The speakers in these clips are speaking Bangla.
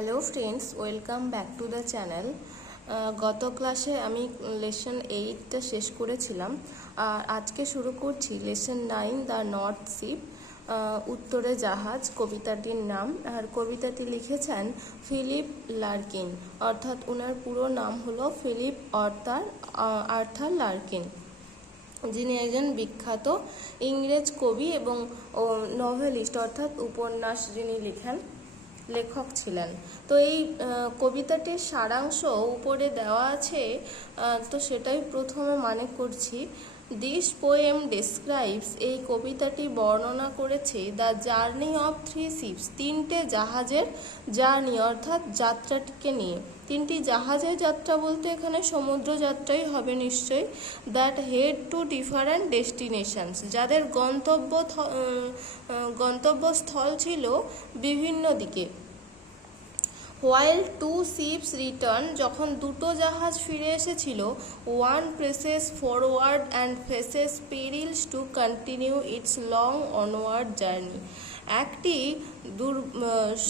Hello friends, welcome back to the channel. গত ক্লাসে আমি লেসন 8টা শেষ করেছিলাম, আর আজকে শুরু করছি লেসন 9 দ্য নর্থ শিপ, উত্তরে জাহাজ, কবিতাটির নাম। আর কবিতাটি লিখেছেন ফিলিপ লার্কিন, অর্থাৎ ওনার পুরো নাম হলো ফিলিপ আর্থার লার্কিন, যিনি একজন বিখ্যাত ইংরেজ কবি এবং নভেলিস্ট অর্থাৎ উপন্যাস যিনি লেখক ছিলেন। তো এই কবিতাটির সারাংশ উপরে দেওয়া আছে, তো সেটাই প্রথমে মানে করছি। দিস পোয়েম ডেসক্রাইবস, এই কবিতাটি বর্ণনা করেছে দ্য জার্নি অফ 3 শিপস, তিনটে জাহাজের জার্নি অর্থাৎ যাত্রাটিকে নিয়ে। তিনটি জাহাজের যাত্রা বলতে এখানে সমুদ্র যাত্রাই হবে নিশ্চয়ই। That head to different destinations, যাদের গন্তব্যস্থল ছিল বিভিন্ন দিকে। হোয়াইল 2 শিপস রিটার্ন, যখন দুটো জাহাজ ফিরে এসেছিল। One presses forward and faces perils to continue its long onward journey, একটি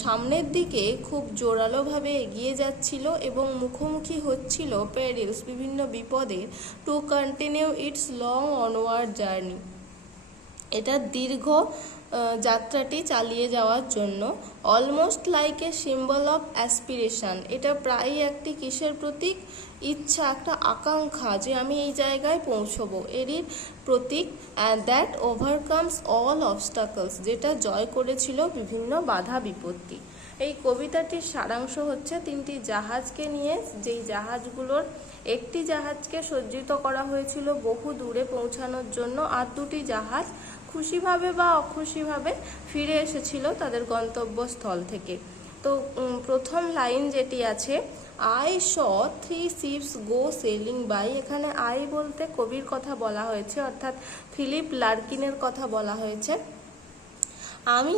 সামনের দিকে খুব জোরালোভাবে এগিয়ে যাচ্ছিল এবং মুখোমুখি হচ্ছিল পেরিলস, বিভিন্ন বিপদের, two continue its long onward journey, এটা দীর্ঘ যাত্রাটি চালিয়ে যাওয়ার জন্য। Almost like a symbol of aspiration, এটা প্রায়ই একটি কিসের প্রতীক? ইচ্ছা, একটা আকাঙ্ক্ষা যে আমি এই জায়গায় পৌঁছবো, এরই প্রতীক। দ্যাট ওভারকামস অল অবস্টাকলস, যেটা জয় করেছিল বিভিন্ন বাধা বিপত্তি। এই কবিতাটির সারাংশ হচ্ছে তিনটি জাহাজকে নিয়ে, যেই জাহাজগুলোর একটি জাহাজকে সজ্জিত করা হয়েছিল বহু দূরে পৌঁছানোর জন্য, আর দুটি জাহাজ খুশিভাবে বা অখুশিভাবে ফিরে এসেছিল তাদের গন্তব্যস্থল থেকে। তো প্রথম লাইন যেটি আছে, I saw 3 ships go sailing by, এখানে আই বলতে কবির কথা বলা হয়েছে, অর্থাৎ ফিলিপ লার্কিনের কথা বলা হয়েছে। আমি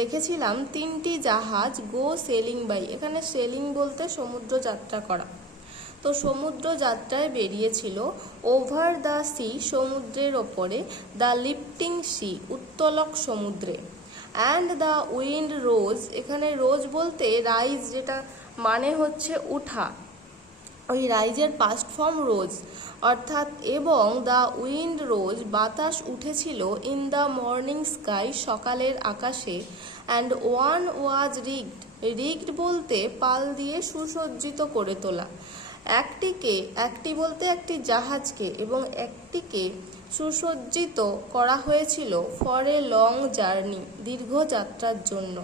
দেখেছিলাম তিনটি জাহাজ গো সেলিং বাই, এখানে সেলিং বলতে সমুদ্র যাত্রা করা। তো সমুদ্র যাত্রায় বেরিয়েছিল। ওভার দ্য সি, সমুদ্রের ওপরে। দ্য লিফটিং সি, উত্তোলক সমুদ্রে। অ্যান্ড দ্য উইন্ড রোজ, এখানে রোজ বলতে রাইজ, যেটা মানে হচ্ছে উঠা, ওই রাইজের পাস্ট ফর্ম রোজ, অর্থাৎ এবং দ্য উইন্ড রোজ, বাতাস উঠেছিল। ইন দ্য মর্নিং স্কাই, সকালের আকাশে। অ্যান্ড ওয়ান ওয়াজ রিগড বলতে পাল দিয়ে সুসজ্জিত করে তোলা। একটি বলতে একটি জাহাজকে এবং একটিকে সুসজ্জিত করা হয়েছিল ফর এ লং জার্নি, দীর্ঘ যাত্রার জন্য।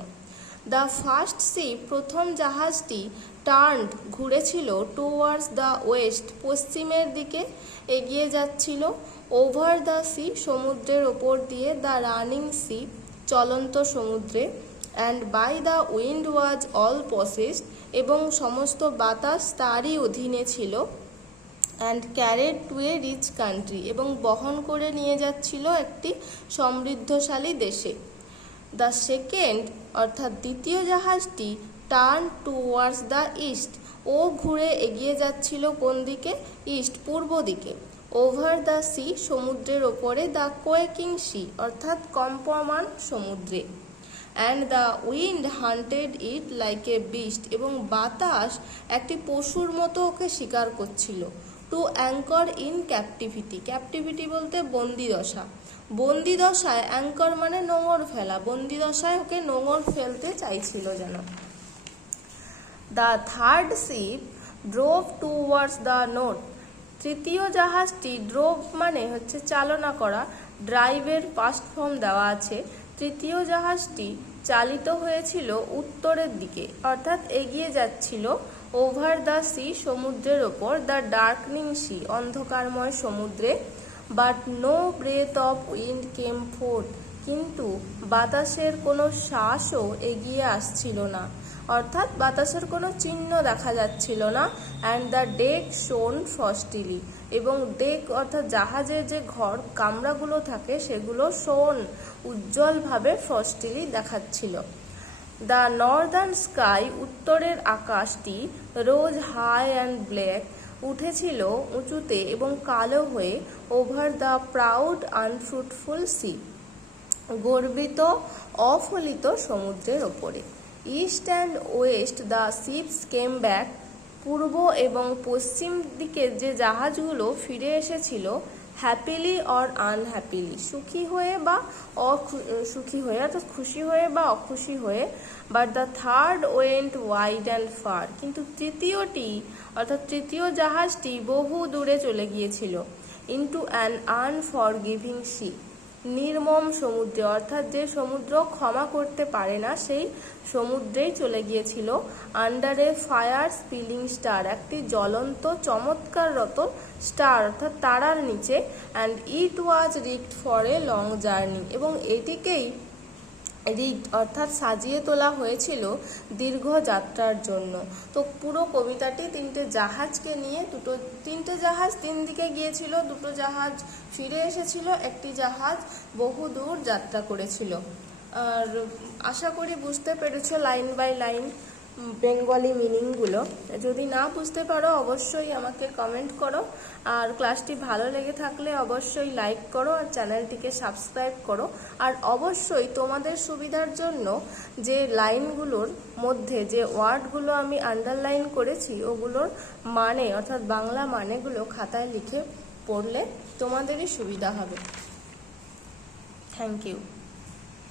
দ্য ফার্স্ট শিপ, প্রথম জাহাজটি, টার্নড, ঘুরেছিল, টুয়ার্ডস দ্য ওয়েস্ট, পশ্চিমের দিকে এগিয়ে যাচ্ছিল। ওভার দ্য সি, সমুদ্রের ওপর দিয়ে। দ্য রানিং সি, চলন্ত সমুদ্রে। And by the wind was all possessed, এবং সমস্ত বাতাস তারই অধীনে ছিল। And carried to a rich country, এবং বহন করে নিয়ে যাচ্ছিল একটি সমৃদ্ধশালী দেশে। দ্য সেকেন্ড, অর্থাৎ দ্বিতীয় জাহাজটি, টার্ন টুয়ার্ডস দ্য ইস্ট, ও ঘুরে এগিয়ে যাচ্ছিল কোন দিকে? ইস্ট, পূর্ব দিকে। ওভার দ্য সি, সমুদ্রের ওপরে। দ্য কোয়েকিং সি, অর্থাৎ কম্পমান সমুদ্রে। And the wind hunted it like a beast, এবং বাতাস একটি পশুর মতো ওকে শিকার করছিল। To anchor in captivity, captivity বলতে বন্দিদশা, বন্দিদশায়, অ্যাঙ্কর মানে নোঙর ফেলা, বন্দিদশায় ওকে নোঙর ফেলতে চাইছিল যেন। The third ship drove towards the north, তৃতীয় জাহাজটি, ড্রোভ মানে হচ্ছে চালনা করা, ড্রাইভের পাস্ট ফর্ম দেওয়া আছে। তৃতীয় জাহাজটি চালিত হয়েছিল উত্তরের দিকে, অর্থাৎ এগিয়ে যাচ্ছিল। ওভার দ্য সি, সমুদ্রের ওপর। দ্য ডার্কনিং সি, অন্ধকারময় সমুদ্রে। But no breath of wind came forth, কিন্তু বাতাসের কোনো শ্বাসও এগিয়ে আসছিল না, অর্থাৎ বাতাসের কোনো চিহ্ন দেখা যাচ্ছিল না। অ্যান্ড দ্য ডেক শোন ফ্রস্টিলি, এবং ডেক অর্থাৎ জাহাজের যে ঘর কামরাগুলো থাকে সেগুলো শোন, উজ্জ্বলভাবে ফ্রস্টিলি দেখাচ্ছিল। দ্য নর্দার্ন স্কাই, উত্তরের আকাশটি। রোজ হাই অ্যান্ড ব্ল্যাক, উঠেছিল উঁচুতে এবং কালো হয়ে। Over the proud unfruitful sea, গর্বিত অফলিত সমুদ্রের ওপরে। East and west the ships came back. পূর্ব এবং পশ্চিম দিকে যে জাহাজগুলো ফিরে এসেছিল, হ্যাপিলি অর আনহ্যাপিলি, সুখী হয়ে বা সুখী হয়ে, অর্থাৎ খুশি হয়ে বা অখুশি হয়ে। But the third went wide and far, কিন্তু তৃতীয়টি অর্থাৎ তৃতীয় জাহাজটি বহু দূরে চলে গিয়েছিল। ইন্টু অ্যান আনফরগিভিং সি, নির্মম সমুদ্রে, অর্থাৎ যে সমুদ্র ক্ষমা করতে পারে না সেই সমুদ্রেই চলে গিয়েছিল। আন্ডার এ ফায়ার স্পিলিং স্টার, একটি জ্বলন্ত চমৎকাররত স্টার অর্থাৎ তারার নিচে। And it was rigged for a long journey, এবং এটিকেই রিগড অর্থাৎ সাজিয়ে তোলা হয়েছিল দীর্ঘ যাত্রার জন্য। তো পুরো কবিতাটি তিনটে জাহাজকে নিয়ে, তিনটে জাহাজ তিন দিকে গিয়েছিল, দুটো জাহাজ ফিরে এসেছিল, একটি জাহাজ বহু দূর যাত্রা করেছিল। আর আশা করি বুঝতে পেরেছো লাইন বাই লাইন বেঙ্গলি মিনিংগুলো। যদি না বুঝতে পারো অবশ্যই আমাকে কমেন্ট করো, আর ক্লাসটি ভালো লেগে থাকলে অবশ্যই লাইক করো আর চ্যানেলটিকে সাবস্ক্রাইব করো। আর অবশ্যই তোমাদের সুবিধার জন্য যে লাইনগুলোর মধ্যে যে ওয়ার্ডগুলো আমি আন্ডারলাইন করেছি ওগুলোর মানে অর্থাৎ বাংলা মানেগুলো খাতায় লিখে পড়লে তোমাদেরই সুবিধা হবে। Thank you.